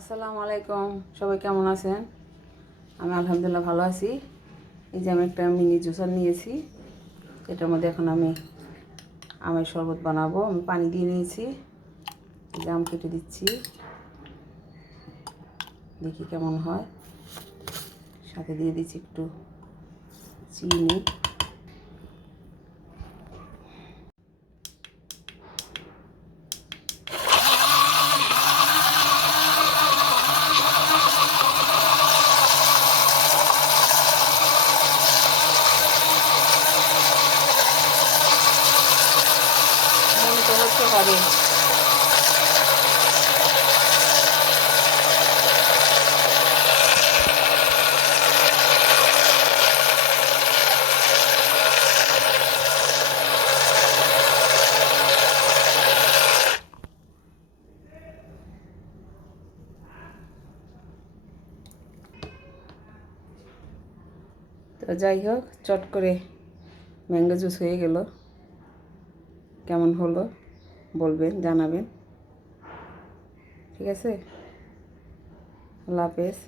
আসসালামু আলাইকুম, সবাই কেমন আছেন? আমি আলহামদুলিল্লাহ ভালো আছি। এই যে আমি একটা মিনি জুসার নিয়েছি, এটার মধ্যে এখন আমি আমের শরবত বানাবো। আমি পানি দিয়ে নিয়েছি, এই যে আম কেটে দিচ্ছি, দেখি কেমন হয়। সাথে দিয়ে দিচ্ছি একটু চিনি। মনে তো হচ্ছে হবে। তো যাই হোক, চট করে ম্যাঙ্গো জুস হয়ে গেল। কেমন হলো বলবেন, জানাবেন। ঠিক আছে, আল্লাহ হাফেজ।